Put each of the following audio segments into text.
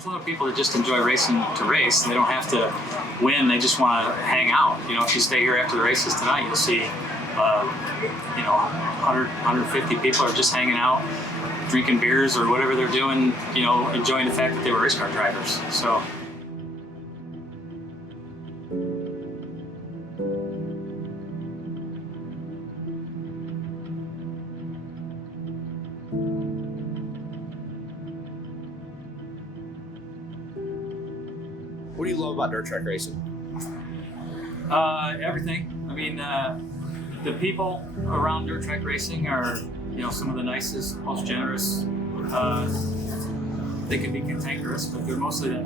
There's a lot of people that just enjoy racing to race. They don't have to win. They just want to hang out. You know, if you stay here after the races tonight, you'll see, 100, 150 people are just hanging out, drinking beers or whatever they're doing, you know, enjoying the fact that they were race car drivers. So. What do you love about dirt track racing? Everything. I mean, the people around dirt track racing are, you know, some of the nicest, most generous. They can be cantankerous, but they're mostly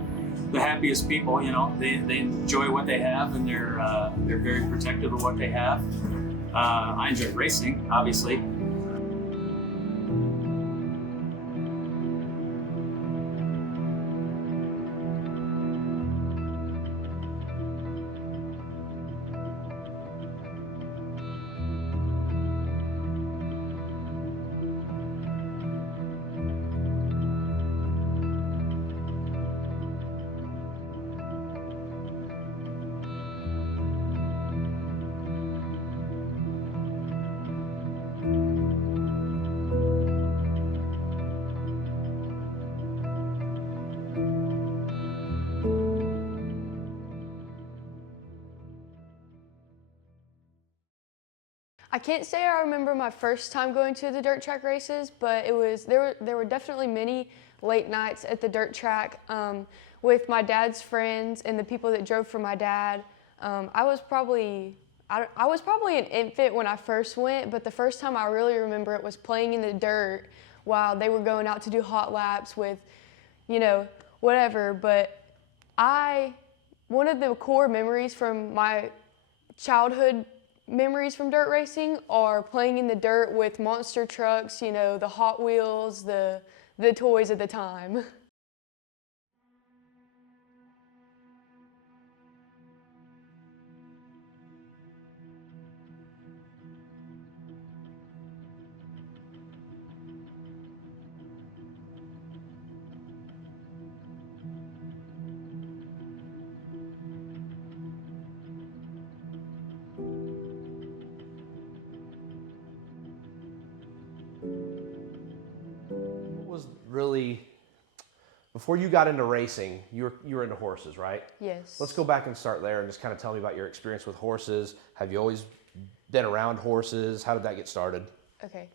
the happiest people. You know, they enjoy what they have, and they're very protective of what they have. I enjoy racing, obviously. I can't say I remember my first time going to the dirt track races, but there were definitely many late nights at the dirt track with my dad's friends and the people that drove for my dad. I was probably an infant when I first went, but the first time I really remember it was playing in the dirt while they were going out to do hot laps with, you know, whatever. But one of the core memories from my childhood memories from dirt racing are playing in the dirt with monster trucks, you know, the Hot Wheels, the toys at the time. Was really, before you got into racing, you were into horses, right? Yes. Let's go back and start there and just kind of tell me about your experience with horses. Have you always been around horses? How did that get started? Okay.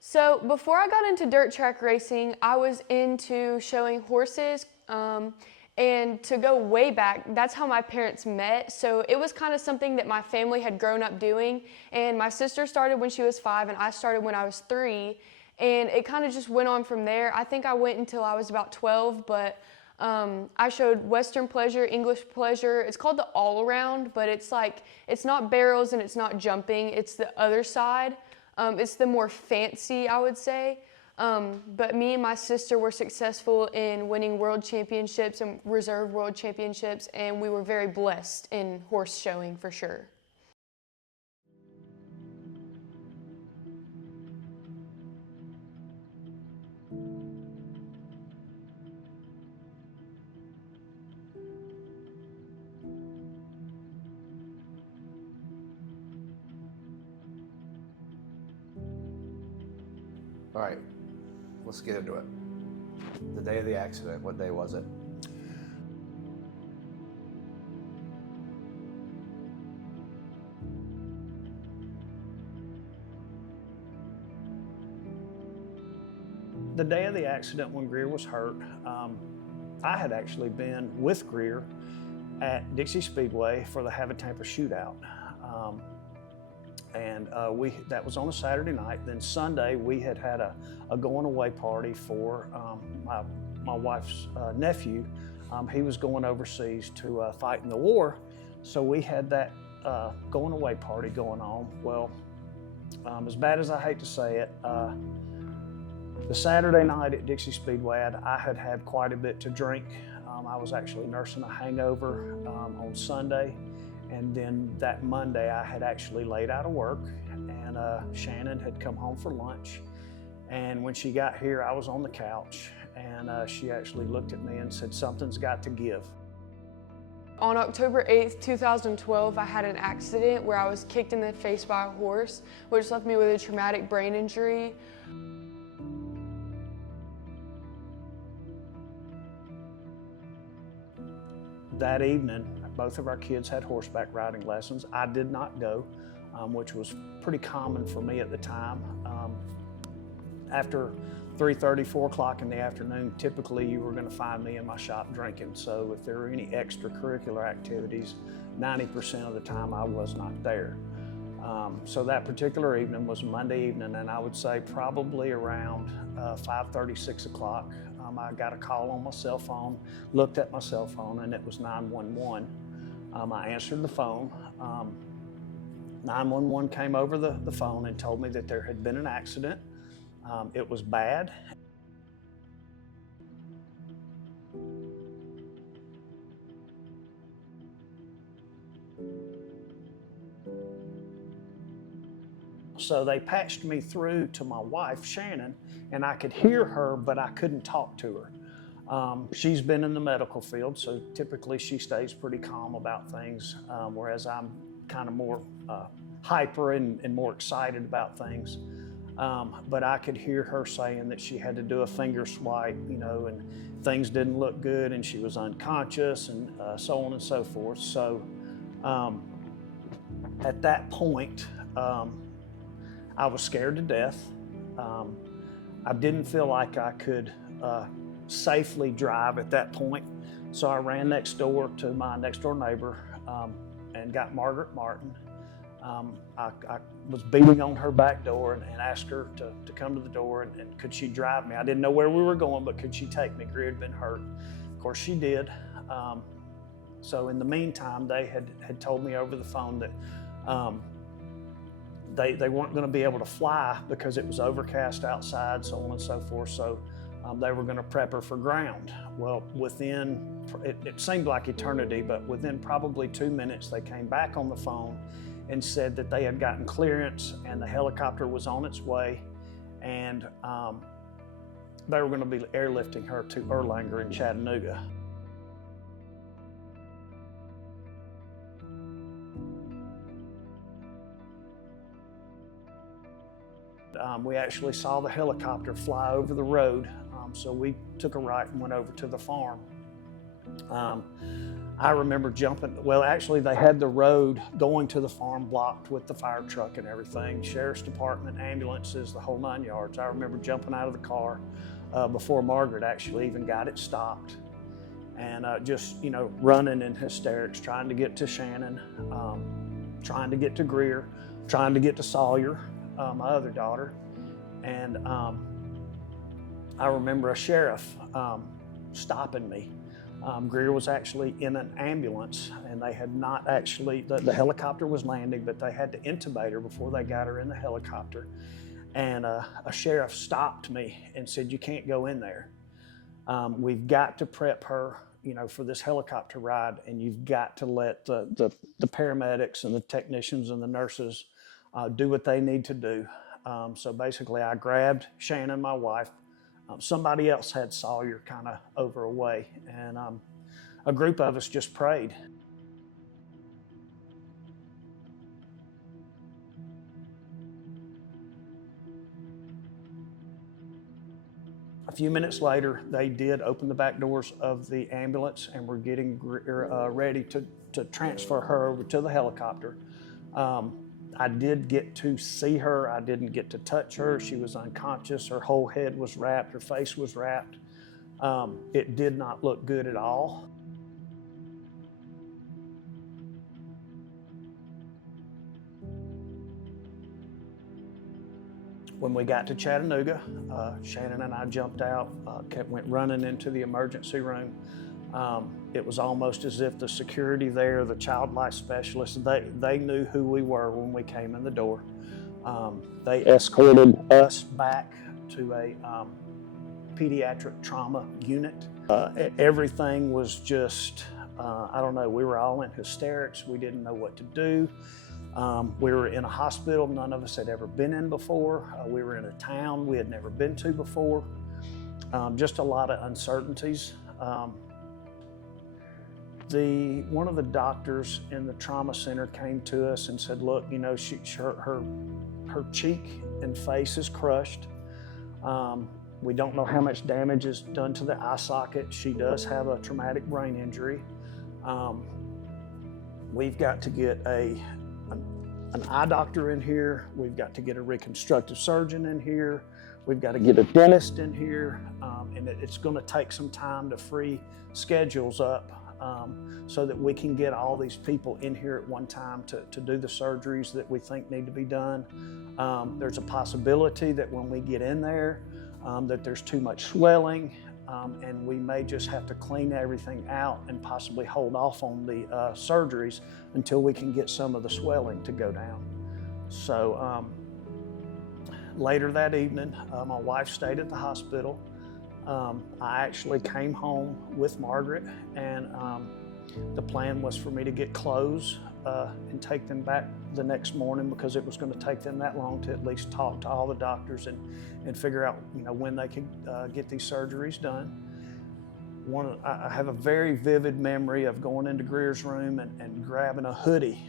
So before I got into dirt track racing, I was into showing horses, and to go way back, that's how my parents met. So it was kind of something that my family had grown up doing, and my sister started when she was 5 and I started when I was 3. And it kind of just went on from there. I think I went until I was about 12, but I showed Western pleasure, English pleasure. It's called the all-around, but it's not barrels and it's not jumping. It's the other side. It's the more fancy, I would say. But me and my sister were successful in winning world championships and reserve world championships, and we were very blessed in horse showing for sure. All right, let's get into it. The day of the accident, what day was it? The day of the accident when Greer was hurt, I had actually been with Greer at Dixie Speedway for the Have a Tamper shootout. That was on a Saturday night. Then Sunday we had a going away party for my wife's nephew. He was going overseas to fight in the war. So we had that going away party going on. Well, as bad as I hate to say it, the Saturday night at Dixie Speedway, I had quite a bit to drink. I was actually nursing a hangover on Sunday. And then that Monday, I had actually laid out of work, and Shannon had come home for lunch. And when she got here, I was on the couch, and she actually looked at me and said, "Something's got to give." On October 8th, 2012, I had an accident where I was kicked in the face by a horse, which left me with a traumatic brain injury. That evening, both of our kids had horseback riding lessons. I did not go, which was pretty common for me at the time. After 3:30, 4 o'clock in the afternoon, typically you were going to find me in my shop drinking. So if there were any extracurricular activities, 90% of the time I was not there. So that particular evening was Monday evening, and I would say probably around 5:30, 6 o'clock, I got a call on my cell phone, looked at my cell phone, and it was 911. I answered the phone. 911 came over the phone and told me that there had been an accident. It was bad. So they patched me through to my wife, Shannon, and I could hear her, but I couldn't talk to her. She's been in the medical field, so typically she stays pretty calm about things, whereas I'm kind of more hyper and more excited about things. But I could hear her saying that she had to do a finger swipe, you know, and things didn't look good, and she was unconscious, and so on and so forth. So at that point, I was scared to death. I didn't feel like I could safely drive at that point. So I ran next door to my next door neighbor and got Margaret Martin. I was beating on her back door and asked her to come to the door and could she drive me. I didn't know where we were going, but could she take me? Greer had been hurt. Of course she did. So in the meantime, they had told me over the phone that they weren't going to be able to fly because it was overcast outside, so on and so forth. So they were going to prep her for ground. Well, it seemed like eternity, but within probably 2 minutes, they came back on the phone and said that they had gotten clearance and the helicopter was on its way, and they were going to be airlifting her to Erlanger in Chattanooga. We actually saw the helicopter fly over the road, so we took a right and went over to the farm. I remember jumping, well, actually they had the road going to the farm blocked with the fire truck and everything, sheriff's department, ambulances, the whole 9 yards. I remember jumping out of the car before Margaret actually even got it stopped, and just, you know, running in hysterics, trying to get to Shannon, trying to get to Greer, trying to get to Sawyer, my other daughter. And I remember a sheriff stopping me. Greer was actually in an ambulance, and they had not actually, the helicopter was landing, but they had to intubate her before they got her in the helicopter. And a sheriff stopped me and said, "You can't go in there. We've got to prep her, you know, for this helicopter ride, and you've got to let the paramedics and the technicians and the nurses do what they need to do." So basically I grabbed Shannon, my wife. Somebody else had Sawyer kind of over a way, and a group of us just prayed. A few minutes later, they did open the back doors of the ambulance and were getting ready to transfer her over to the helicopter. I did get to see her. I didn't get to touch her. She was unconscious. Her whole head was wrapped. Her face was wrapped. It did not look good at all. When we got to Chattanooga, Shannon and I jumped out, went running into the emergency room. It was almost as if the security there, the child life specialists, they knew who we were when we came in the door. They escorted us back to a pediatric trauma unit. Everything was just, I don't know, we were all in hysterics. We didn't know what to do. We were in a hospital none of us had ever been in before. We were in a town we had never been to before. just a lot of uncertainties. One of the doctors in the trauma center came to us and said, look, you know, her cheek and face is crushed. We don't know how much damage is done to the eye socket. She does have a traumatic brain injury. We've got to get an eye doctor in here. We've got to get a reconstructive surgeon in here. We've got to get a dentist in here. And it's going to take some time to free schedules up so that we can get all these people in here at one time to do the surgeries that we think need to be done. There's a possibility that when we get in there, that there's too much swelling, and we may just have to clean everything out and possibly hold off on the surgeries until we can get some of the swelling to go down. So later that evening, my wife stayed at the hospital. I actually came home with Margaret, and the plan was for me to get clothes and take them back the next morning, because it was going to take them that long to at least talk to all the doctors and figure out, you know, when they could get these surgeries done. I have a very vivid memory of going into Greer's room and grabbing a hoodie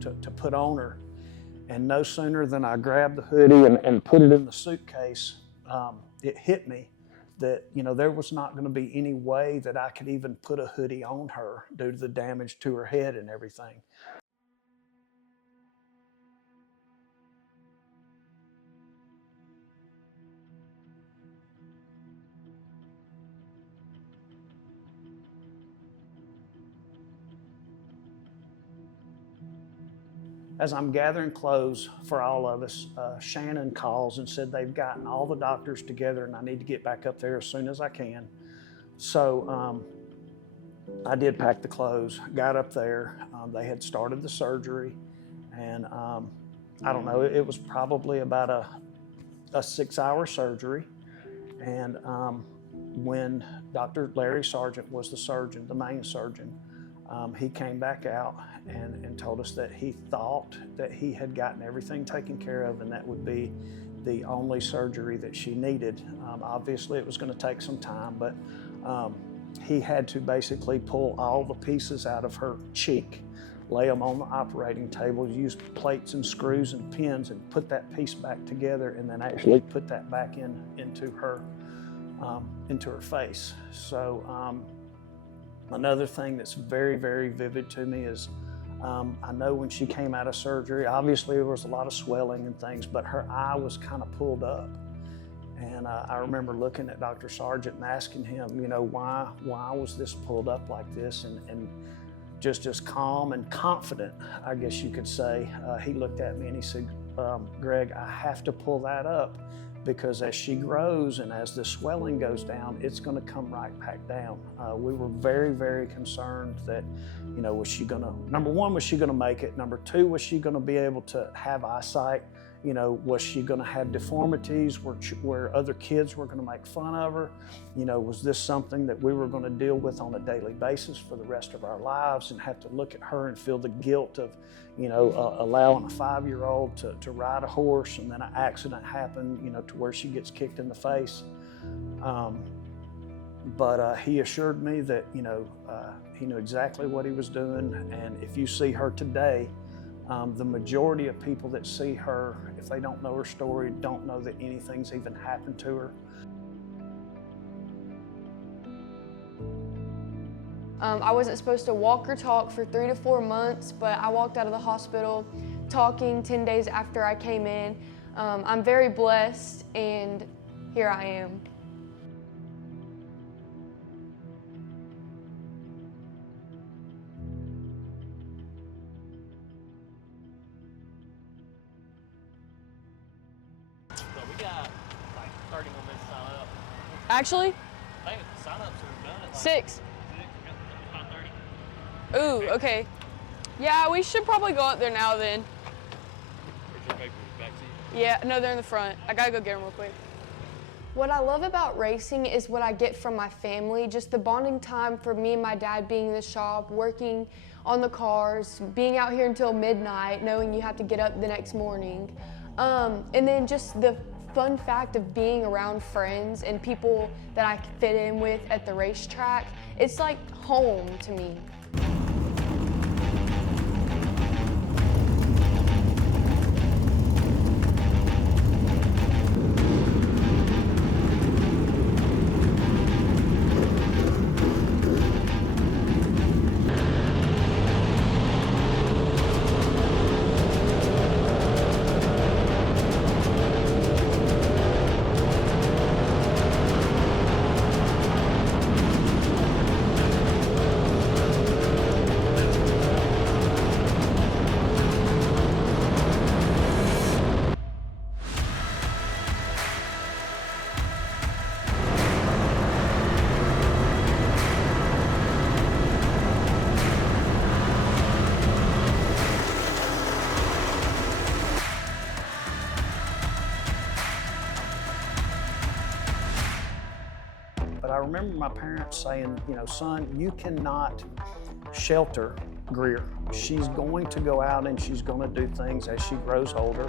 to put on her. And no sooner than I grabbed the hoodie and put it in the suitcase, it hit me that, you know, there was not going to be any way that I could even put a hoodie on her due to the damage to her head and everything. As I'm gathering clothes for all of us, Shannon calls and said they've gotten all the doctors together and I need to get back up there as soon as I can. So I did pack the clothes, got up there. They had started the surgery, and I don't know, it was probably about a 6-hour surgery. And when Dr. Larry Sargent was the surgeon, the main surgeon, he came back out and told us that he thought that he had gotten everything taken care of, and that would be the only surgery that she needed. Obviously, it was going to take some time, but he had to basically pull all the pieces out of her cheek, lay them on the operating table, use plates and screws and pins, and put that piece back together, and then actually put that back into her face. So. Another thing that's very, very vivid to me is I know when she came out of surgery, obviously there was a lot of swelling and things, but her eye was kind of pulled up. And I remember looking at Dr. Sargent and asking him, you know, why was this pulled up like this? And just calm and confident, I guess you could say, he looked at me and he said, Greg, I have to pull that up, because as she grows and as the swelling goes down, it's going to come right back down. We were very, very concerned that, you know, was she going to, number one, was she going to make it? Number two, was she going to be able to have eyesight? You know, was she going to have deformities where other kids were going to make fun of her? You know, was this something that we were going to deal with on a daily basis for the rest of our lives, and have to look at her and feel the guilt of, you know, allowing a 5-year-old to ride a horse, and then an accident happened, you know, to where she gets kicked in the face. But he assured me that, you know, he knew exactly what he was doing. And if you see her today, the majority of people that see her, if they don't know her story, don't know that anything's even happened to her. I wasn't supposed to walk or talk for 3 to 4 months, but I walked out of the hospital talking 10 days after I came in. I'm very blessed, and here I am. So we got like 30 more minutes to sign up. Actually, I think the sign-ups are done at like 6. 5:30. Ooh, okay. Yeah, we should probably go up there now then. Where's your papers? Back to you? Yeah, no, they're in the front. I gotta go get them real quick. What I love about racing is what I get from my family, just the bonding time for me and my dad being in the shop, working on the cars, being out here until midnight, knowing you have to get up the next morning. And then just the fun fact of being around friends and people that I fit in with at the racetrack, it's like home to me. But I remember my parents saying, you know, son, you cannot shelter Greer. She's going to go out and she's going to do things as she grows older.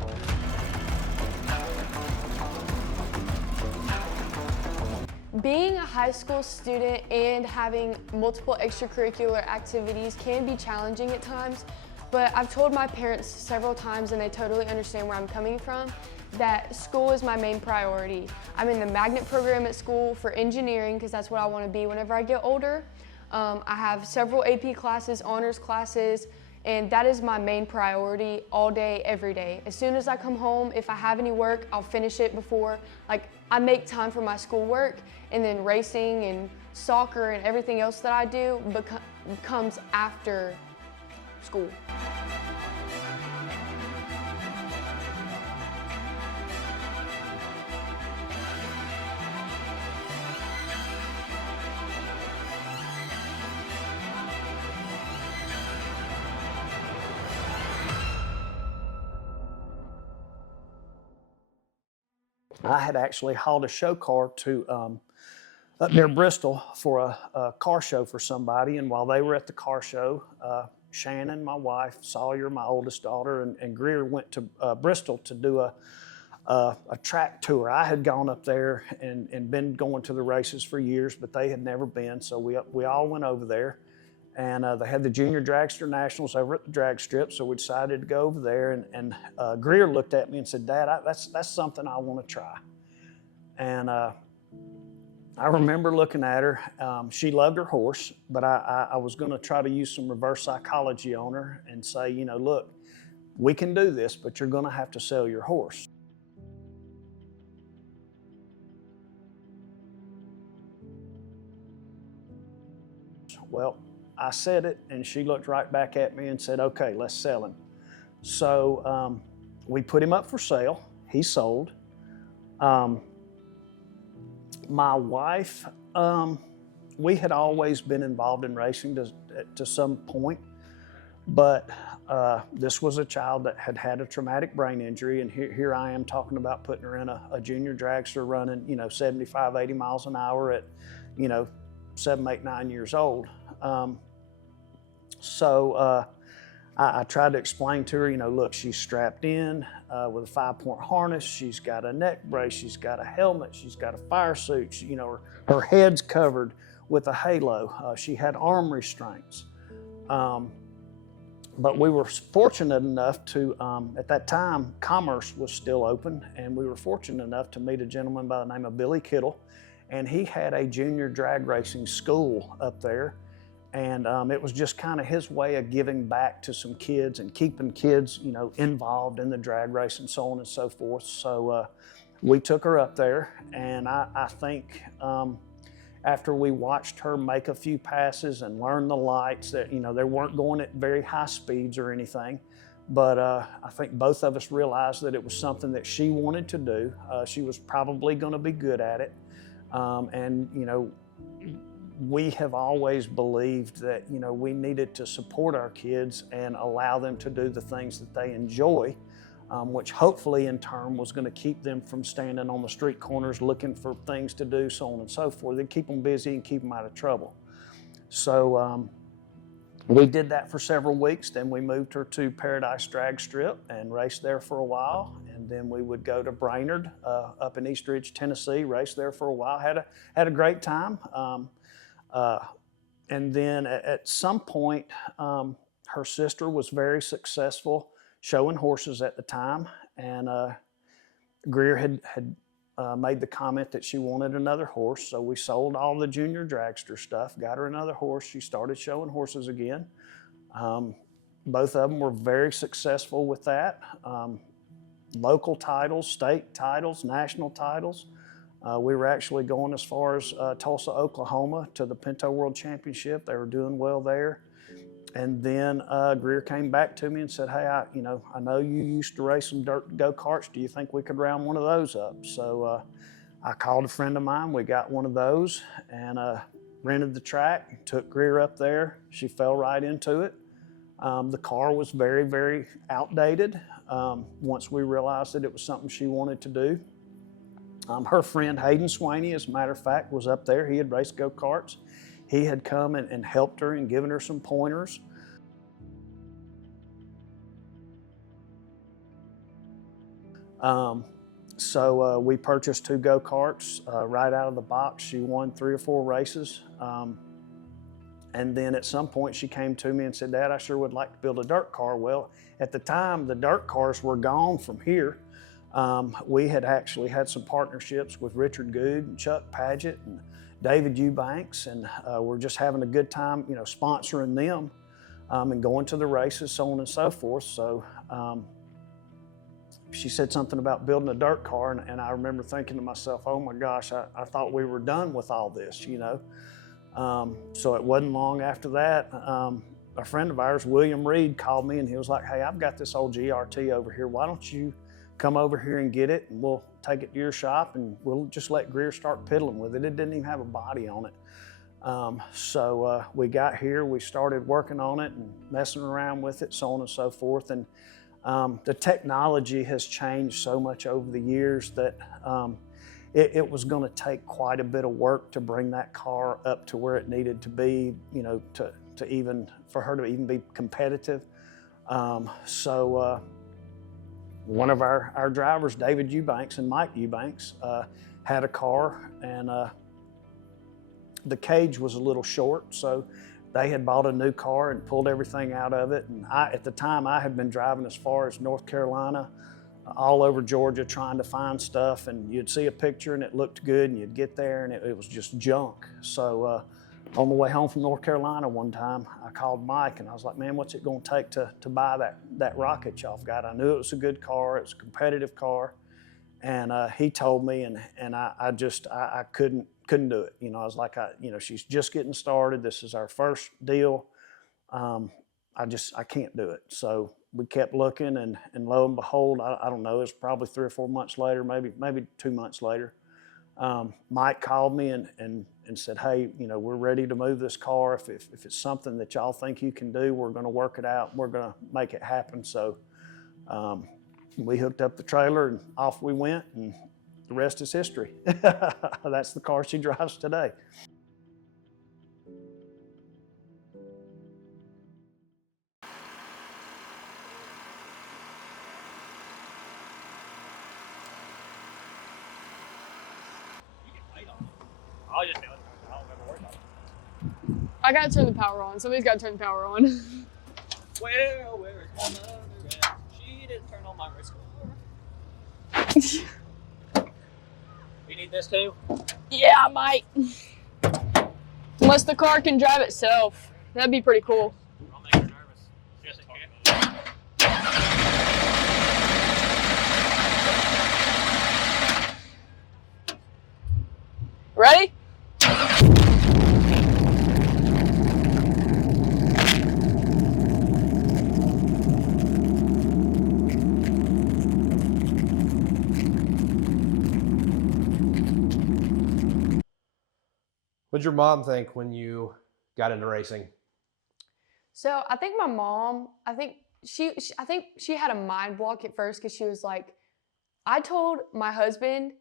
Being a high school student and having multiple extracurricular activities can be challenging at times, but I've told my parents several times, and they totally understand where I'm coming from, that school is my main priority. I'm in the magnet program at school for engineering because that's what I want to be whenever I get older. I have several AP classes, honors classes, and that is my main priority all day, every day. As soon as I come home, if I have any work, I'll finish it before. Like, I make time for my schoolwork, and then racing and soccer and everything else that I do comes after school. I had actually hauled a show car to up near Bristol for a car show for somebody, and while they were at the car show, Shannon, my wife, Sawyer, my oldest daughter, and Greer went to Bristol to do a track tour. I had gone up there and been going to the races for years, but they had never been, so we all went over there. And they had the Junior Dragster Nationals over at the drag strip, so we decided to go over there. And Greer looked at me and said, Dad, that's something I want to try. And I remember looking at her. She loved her horse, but I was going to try to use some reverse psychology on her and say, you know, look, we can do this, but you're going to have to sell your horse. Well, I said it, and she looked right back at me and said, okay, let's sell him. So we put him up for sale. He sold. My wife, we had always been involved in racing to some point, but this was a child that had had a traumatic brain injury, and here I am talking about putting her in a junior dragster running, you know, 75, 80 miles an hour at, you know, 7, 8, 9 years old. I tried to explain to her, you know, look, she's strapped in with a 5-point harness. She's got a neck brace. She's got a helmet. She's got a fire suit. You know, her head's covered with a halo. She had arm restraints. But we were fortunate enough to, at that time, Commerce was still open, and we were fortunate enough to meet a gentleman by the name of Billy Kittle, and he had a junior drag racing school up there. And it was just kind of his way of giving back to some kids and keeping kids, you know, involved in the drag race and so on and so forth. So we took her up there, and I think after we watched her make a few passes and learn the lights, that, you know, they weren't going at very high speeds or anything, but I think both of us realized that it was something that she wanted to do. She was probably going to be good at it, and, you know, we have always believed that, you know, we needed to support our kids and allow them to do the things that they enjoy, which hopefully in turn was going to keep them from standing on the street corners looking for things to do, so on and so forth. They'd keep them busy and keep them out of trouble. So we did that for several weeks. Then we moved her to Paradise Drag Strip and raced there for a while. And and then we would go to Brainerd up in East Ridge, Tennessee, race there for a while. Had a great time. And then at some point, her sister was very successful showing horses at the time, and Greer had made the comment that she wanted another horse, so we sold all the junior dragster stuff, got her another horse. She started showing horses again. Both of them were very successful with that. Local titles, state titles, national titles. We were actually going as far as Tulsa, Oklahoma to the Pinto World Championship. They were doing well there. And then Greer came back to me and said, hey, I know you used to race some dirt go-karts. Do you think we could round one of those up? So I called a friend of mine. We got one of those and rented the track, took Greer up there. She fell right into it. The car was very, very outdated once we realized that it was something she wanted to do. Her friend Hayden Swaney, as a matter of fact, was up there. He had raced go-karts. He had come and helped her and given her some pointers. So we purchased 2 go-karts right out of the box. She won 3 or 4 races. And then at some point she came to me and said, Dad, I sure would like to build a dirt car. Well, at the time, the dirt cars were gone from here. We had actually had some partnerships with Richard Good and Chuck Paget and David Eubanks, and we're just having a good time, sponsoring them and going to the races, so on and so forth. So she said something about building a dirt car, and I remember thinking to myself, oh my gosh, I thought we were done with all this, So it wasn't long after that, a friend of ours, William Reed, called me and he was like, hey, I've got this old GRT over here. Why don't you come over here and get it, and we'll take it to your shop and we'll just let Greer start piddling with it. It didn't even have a body on it. So we got here, we started working on it and messing around with it, so on and so forth. And the technology has changed so much over the years that it was going to take quite a bit of work to bring that car up to where it needed to be, for her to even be competitive. One of our drivers, David Eubanks and Mike Eubanks, had a car, and the cage was a little short, so they had bought a new car and pulled everything out of it. And at the time, I had been driving as far as North Carolina, all over Georgia, trying to find stuff, and you'd see a picture and it looked good, and you'd get there and it was just junk. So on the way home from North Carolina one time, I called Mike and I was like, man, what's it gonna take to buy that rocket y'all got? I knew it was a good car, it was a competitive car. And he told me, and I couldn't do it. I was like, she's just getting started. This is our first deal. I can't do it. So we kept looking, and lo and behold, I don't know, it was probably 3 or 4 months later, maybe 2 months later. Mike called me and said, hey, we're ready to move this car. If it's something that y'all think you can do, we're going to work it out. We're going to make it happen. So we hooked up the trailer and off we went, and the rest is history. That's the car she drives today. I'll just do it. I don't ever worry about it. I gotta turn the power on. Somebody's gotta turn the power on. Where is my mother at? She didn't turn on my wrist. You need this too? Yeah, I might. Unless the car can drive itself. That'd be pretty cool. I'll make her nervous. Just in case. Ready? What did your mom think when you got into racing? So I think my mom, I think she had a mind block at first, because she was like, I told my husband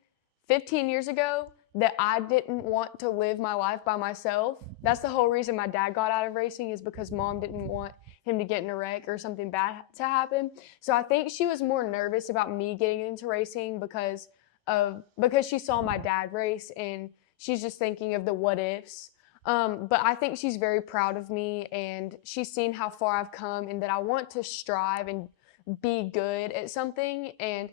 15 years ago that I didn't want to live my life by myself. That's the whole reason my dad got out of racing, is because mom didn't want him to get in a wreck or something bad to happen. So I think she was more nervous about me getting into racing because she saw my dad race, and she's just thinking of the what ifs. But I think she's very proud of me, and she's seen how far I've come and that I want to strive and be good at something. And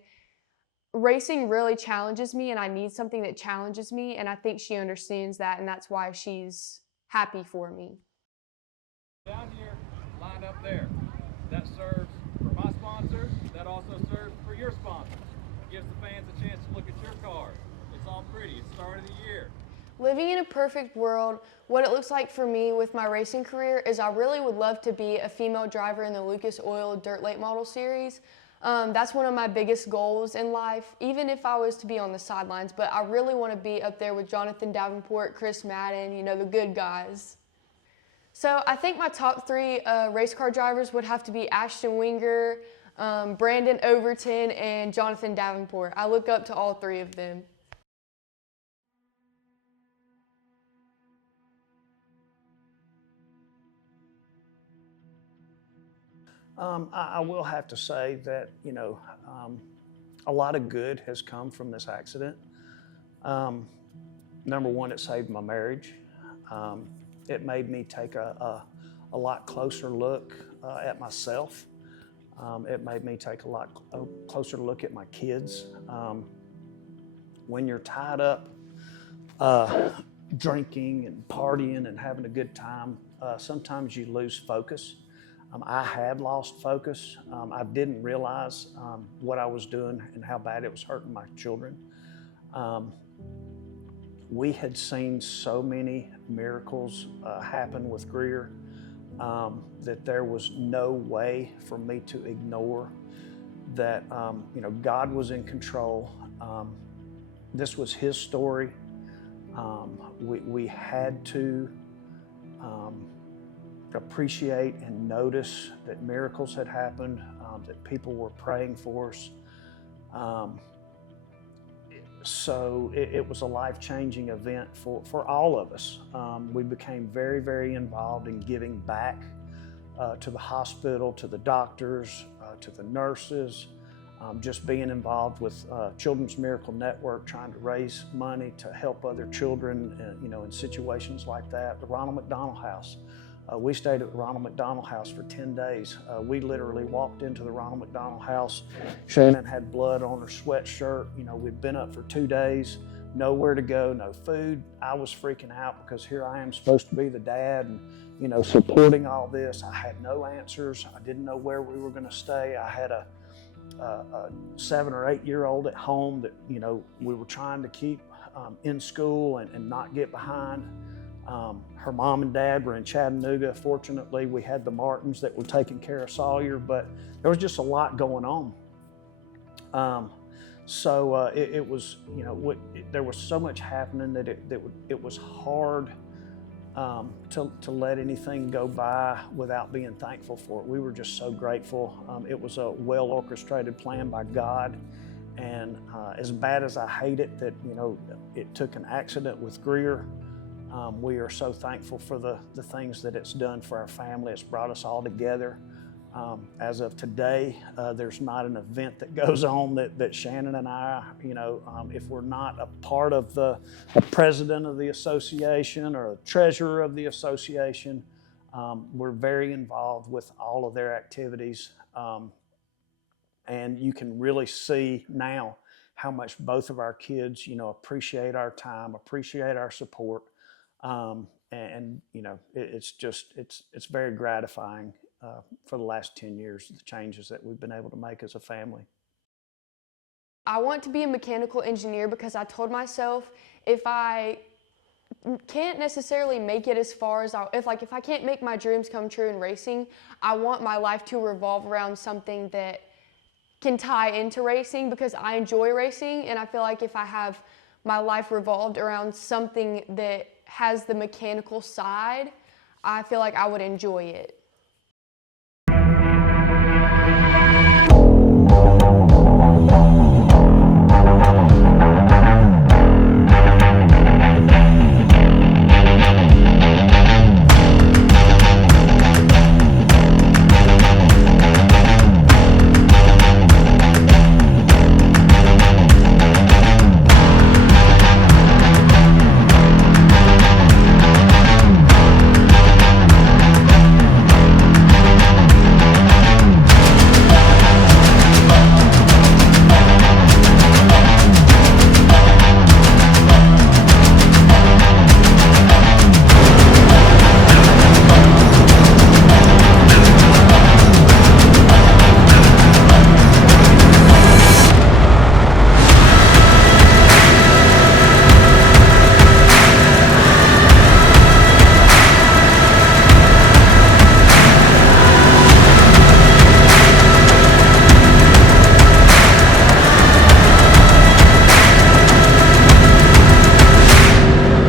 racing really challenges me, and I need something that challenges me, and I think she understands that, and that's why she's happy for me. Down here, lined up there. That serves for my sponsors. That also serves for your sponsors. Gives the fans a chance to look at your car. It's all pretty. It's start of the year. Living in a perfect world, what it looks like for me with my racing career is I really would love to be a female driver in the Lucas Oil Dirt Late Model Series. That's one of my biggest goals in life, even if I was to be on the sidelines. But I really want to be up there with Jonathan Davenport, Chris Madden, the good guys. So I think my top 3 race car drivers would have to be Ashton Winger, Brandon Overton, and Jonathan Davenport. I look up to all 3 of them. I will have to say that, a lot of good has come from this accident. Number one, it saved my marriage. It made me take a lot closer look at myself. It made me take a closer look at my kids. When you're tied up drinking and partying and having a good time, sometimes you lose focus. I had lost focus. I didn't realize what I was doing and how bad it was hurting my children. We had seen so many miracles happen with Greer that there was no way for me to ignore that God was in control. This was his story. We had to appreciate and notice that miracles had happened, that people were praying for us. So it was a life-changing event for all of us. We became very, very involved in giving back to the hospital, to the doctors, to the nurses, just being involved with Children's Miracle Network, trying to raise money to help other children, in situations like that. The Ronald McDonald House. We stayed at the Ronald McDonald House for 10 days. We literally walked into the Ronald McDonald House. Shannon had blood on her sweatshirt. We'd been up for 2 days, nowhere to go, no food. I was freaking out because here I am supposed to be the dad and, supporting all this. I had no answers. I didn't know where we were going to stay. I had a 7 or 8 year old at home that, we were trying to keep in school and not get behind. Her mom and dad were in Chattanooga. Fortunately, we had the Martins that were taking care of Sawyer, but there was just a lot going on. So it was, there was so much happening that it was hard to let anything go by without being thankful for it. We were just so grateful. It was a well-orchestrated plan by God. And as bad as I hate it that, it took an accident with Greer, we are so thankful for the things that it's done for our family. It's brought us all together. As of today, there's not an event that goes on that Shannon and I, if we're not a part of the president of the association or a treasurer of the association, we're very involved with all of their activities. And you can really see now how much both of our kids, appreciate our time, appreciate our support. It's very gratifying for the last 10 years, the changes that we've been able to make as a family. I want to be a mechanical engineer because I told myself if I can't necessarily make it as far as if I can't make my dreams come true in racing, I want my life to revolve around something that can tie into racing because I enjoy racing, and I feel like if I have my life revolved around something that has the mechanical side, I feel like I would enjoy it.